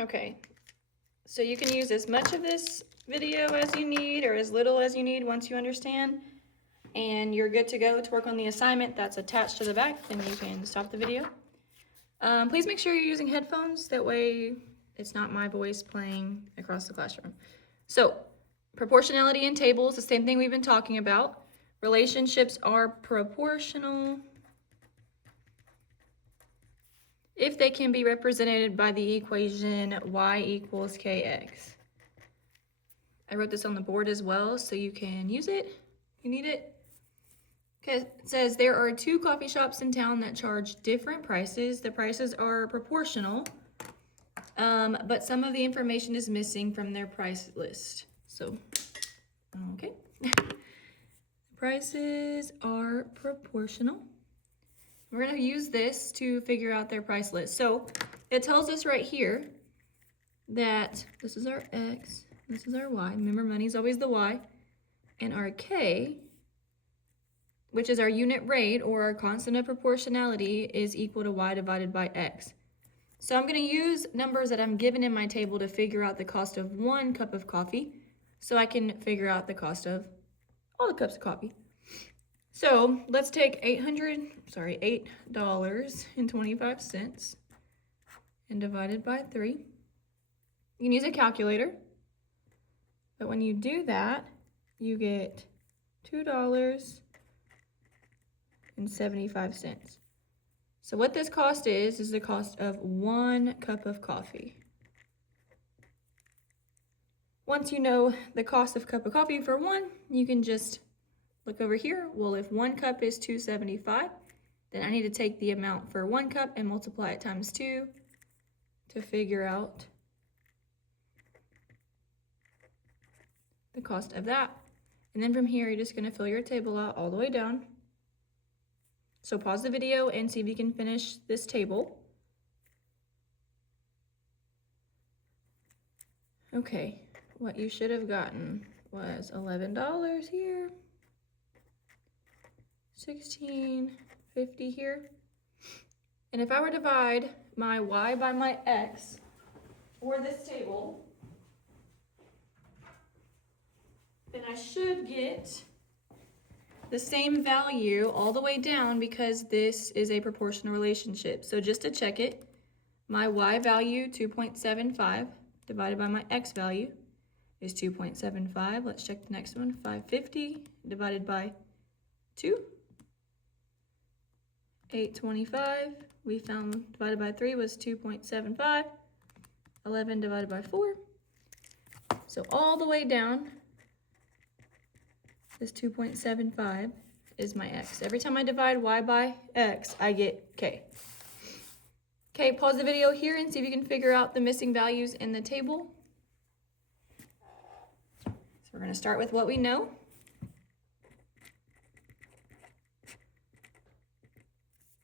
Okay, so you can use as much of this video as you need or as little as you need once you understand, and you're good to go to work on the assignment that's attached to the back. Then you can stop the video. Please make sure you're using headphones, that way it's not my voice playing across the classroom. So, proportionality in tables, the same thing we've been talking about. Relationships are proportional if they can be represented by the equation y equals kx. I wrote this on the board as well, so you can use it if you need it. Okay, it says there are 2 coffee shops in town that charge different prices. The prices are proportional, but some of the information is missing from their price list. So, okay. Prices are proportional. We're going to use this to figure out their price list. So it tells us right here that this is our x, this is our y. Remember, money's always the y. And our k, which is our unit rate or our constant of proportionality, is equal to y divided by x. So I'm going to use numbers that I'm given in my table to figure out the cost of 1 cup of coffee, so I can figure out the cost of all the cups of coffee. So let's take $8.25 and divide it by 3. You can use a calculator, but when you do that, you get $2.75. So what this cost is the cost of 1 cup of coffee. Once you know the cost of a cup of coffee for 1, you can just look over here. Well, if 1 cup is $2.75, then I need to take the amount for 1 cup and multiply it times 2 to figure out the cost of that. And then from here, you're just going to fill your table out all the way down. So pause the video and see if you can finish this table. Okay, what you should have gotten was $11 here, $16.50 here. And if I were to divide my y by my x for this table, then I should get the same value all the way down because this is a proportional relationship. So just to check it, my y value, 2.75, divided by my x value is 2.75. Let's check the next one, 550 divided by 2. 825, we found divided by 3 was 2.75. 11 divided by 4. So all the way down, this 2.75 is my x. Every time I divide y by x, I get k. Okay, pause the video here and see if you can figure out the missing values in the table. So we're going to start with what we know.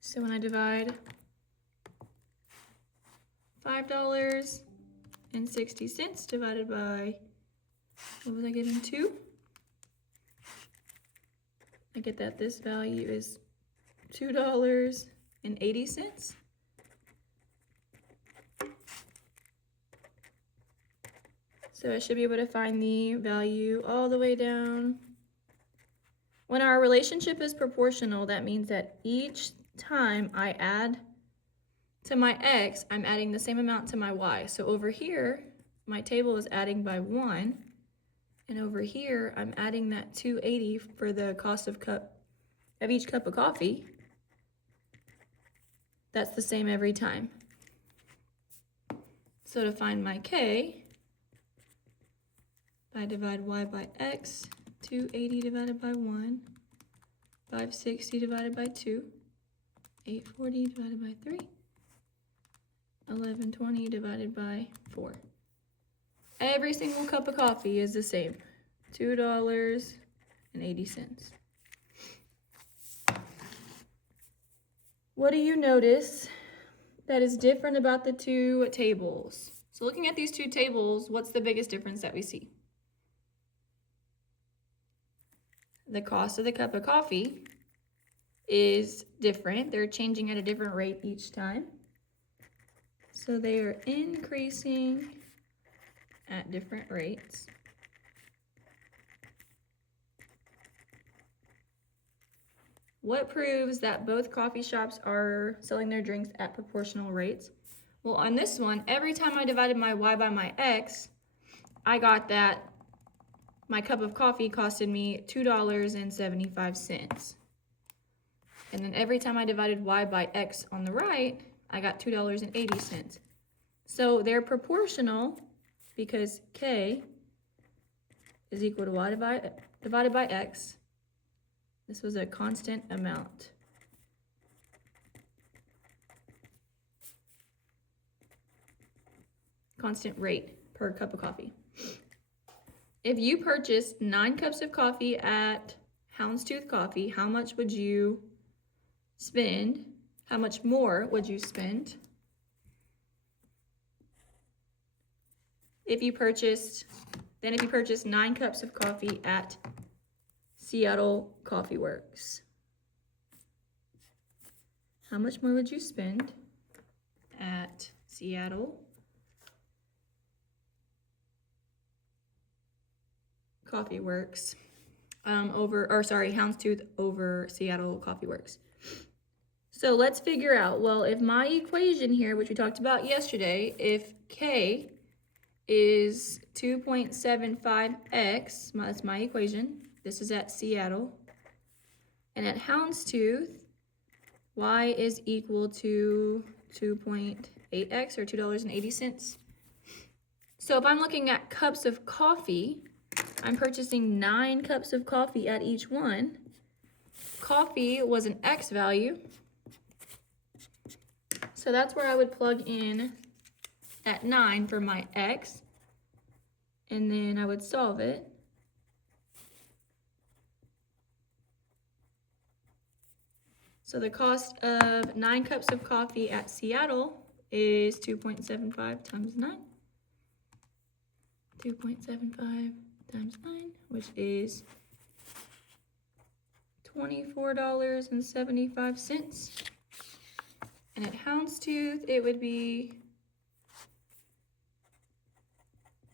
So when I divide $5.60 divided by, what was I getting, 2? I get that this value is $2.80. So I should be able to find the value all the way down. When our relationship is proportional, that means that each time I add to my x, I'm adding the same amount to my y. So over here, my table is adding by 1. And over here, I'm adding that $2.80 for the cost of each cup of coffee. That's the same every time. So to find my k, I divide y by x, 280 divided by 1, 560 divided by 2, 840 divided by 3, 1120 divided by 4. Every single cup of coffee is the same, $2.80. What do you notice that is different about the 2 tables? So looking at these 2 tables, what's the biggest difference that we see? The cost of the cup of coffee is different. They're changing at a different rate each time. So they are increasing at different rates. What proves that both coffee shops are selling their drinks at proportional rates? Well, on this one, every time I divided my y by my x, I got that my cup of coffee costed me $2.75. And then every time I divided y by x on the right, I got $2.80. So they're proportional because k is equal to y divided by x. This was a constant amount. Constant rate per cup of coffee. If you purchased 9 cups of coffee at Houndstooth Coffee, how much would you spend? How much more would you spend if you purchased 9 cups of coffee at Seattle Coffee Works? How much more would you spend at Seattle Coffee Works Houndstooth over Seattle Coffee Works? So let's figure out, well, if my equation here, which we talked about yesterday, if K is 2.75x, that's my equation. This is at Seattle. And at Houndstooth, y is equal to 2.8x or $2.80. So if I'm looking at cups of coffee, I'm purchasing 9 cups of coffee at each one. Coffee was an x value. So that's where I would plug in at 9 for my x. And then I would solve it. So the cost of 9 cups of coffee at Seattle is 2.75 times 9. 2.75 times 9, which is $24.75. And at Houndstooth, it would be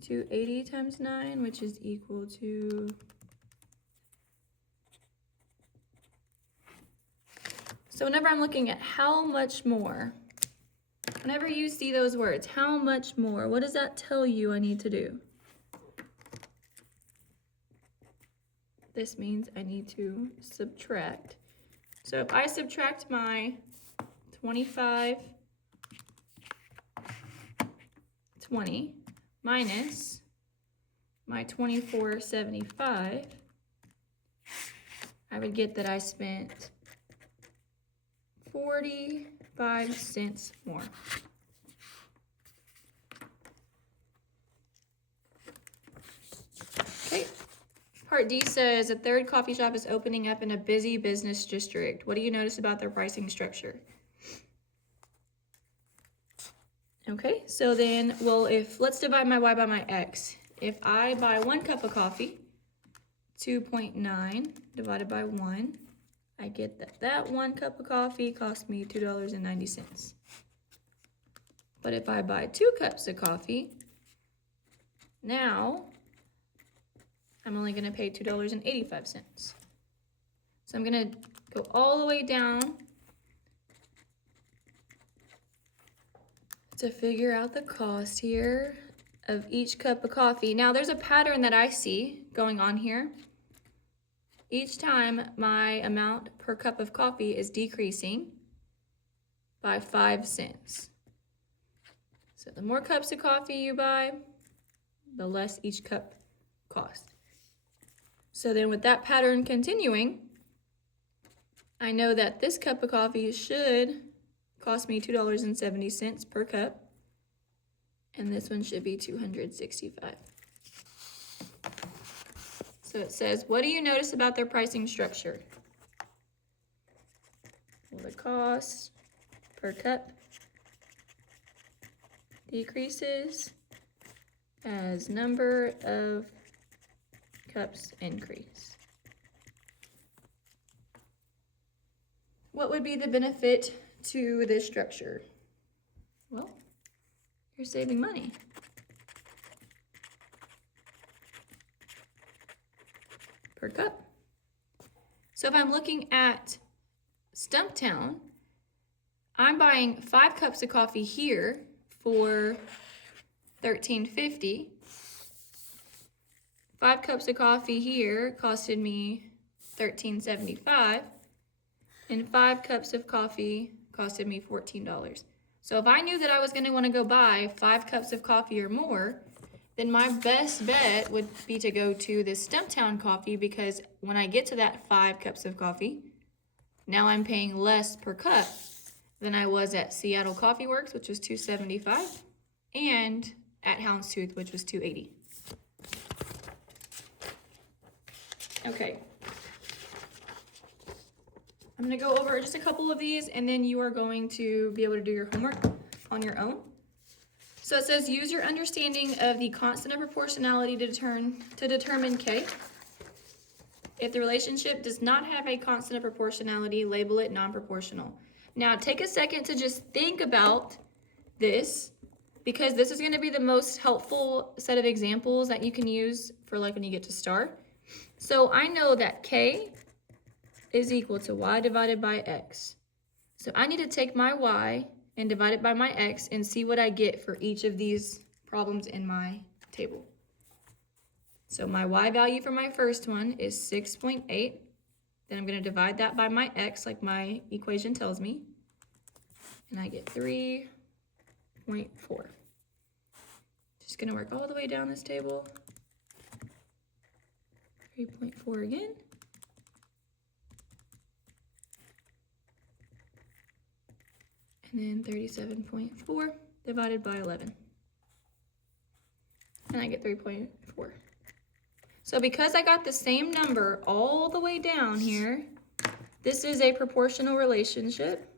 280 times 9, which is equal to So whenever I'm looking at how much more, whenever you see those words, how much more, what does that tell you I need to do? This means I need to subtract. So if I subtract my 25.20 minus my 24.75, I would get that I spent 45 cents more. Okay. Part D says a third coffee shop is opening up in a busy business district. What do you notice about their pricing structure? Okay, so then, well, let's divide my y by my x. If I buy 1 cup of coffee, 2.9 divided by 1, I get that 1 cup of coffee cost me $2.90. But if I buy 2 cups of coffee, now I'm only going to pay $2.85. So I'm going to go all the way down to figure out the cost here of each cup of coffee. Now there's a pattern that I see going on here. Each time my amount per cup of coffee is decreasing by 5 cents. So the more cups of coffee you buy, the less each cup costs. So then with that pattern continuing, I know that this cup of coffee should cost me $2.70 per cup, and this one should be $2.65. So it says, what do you notice about their pricing structure? Well, the cost per cup decreases as number of cups increase. What would be the benefit to this structure? Well, you're saving money. Per cup. So if I'm looking at Stumptown, I'm buying 5 cups of coffee here for $13.50. 5 cups of coffee here costed me $13.75, and 5 cups of coffee costed me $14. So if I knew that I was going to want to go buy 5 cups of coffee or more, then my best bet would be to go to this Stumptown coffee, because when I get to that 5 cups of coffee, now I'm paying less per cup than I was at Seattle Coffee Works, which was $2.75, and at Houndstooth, which was $2.80. Okay. I'm going to go over just a couple of these, and then you are going to be able to do your homework on your own. So it says, use your understanding of the constant of proportionality to determine K. If the relationship does not have a constant of proportionality, label it non-proportional. Now take a second to just think about this, because this is going to be the most helpful set of examples that you can use for like when you get to STAR. So I know that K is equal to y divided by x. So I need to take my y and divide it by my x and see what I get for each of these problems in my table. So my y value for my first one is 6.8. Then I'm going to divide that by my x like my equation tells me. And I get 3.4. Just going to work all the way down this table. 3.4 again. And then 37.4 divided by 11. And I get 3.4. So because I got the same number all the way down here, this is a proportional relationship.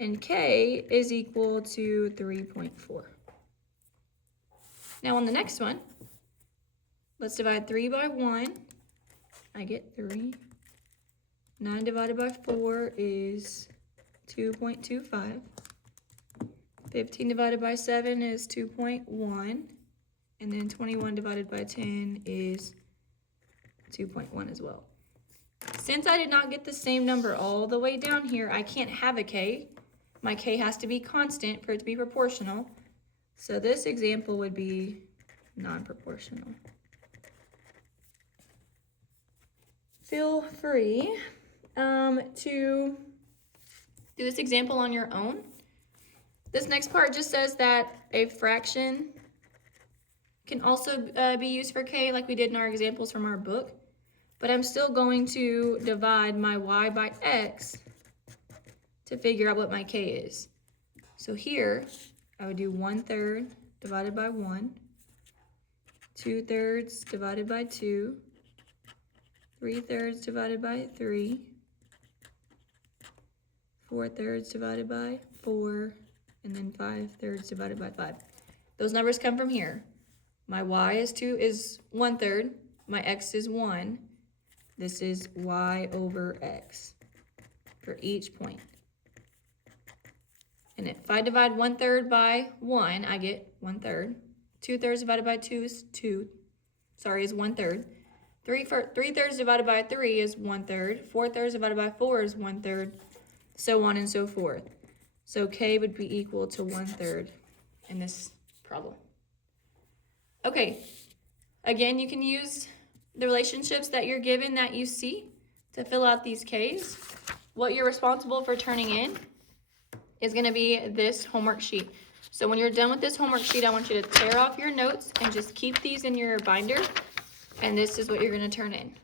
And K is equal to 3.4. Now on the next one, let's divide 3 by 1. I get 3. 9 divided by 4 is 2.25. 15 divided by 7 is 2.1. And then 21 divided by 10 is 2.1 as well. Since I did not get the same number all the way down here, I can't have a K. My K has to be constant for it to be proportional. So this example would be non-proportional. Feel free to do this example on your own. This next part just says that a fraction can also be used for K like we did in our examples from our book, but I'm still going to divide my y by x to figure out what my K is. So here I would do 1/3 divided by 1, 2/3 divided by 2, 3/3 divided by 3, 4/3 divided by 4, and then 5/3 divided by 5. Those numbers come from here. My y is 1/3, my x is 1. This is y over x for each point. And if I divide 1/3 by 1, I get 1/3. 2/3 divided by 2 is 1/3. 3/3 divided by 3 is 1/3. 4/3 divided by 4 is 1/3. So on and so forth. So K would be equal to 1/3 in this problem. Okay, again, you can use the relationships that you're given that you see to fill out these Ks. What you're responsible for turning in is going to be this homework sheet. So when you're done with this homework sheet, I want you to tear off your notes and just keep these in your binder. And this is what you're going to turn in.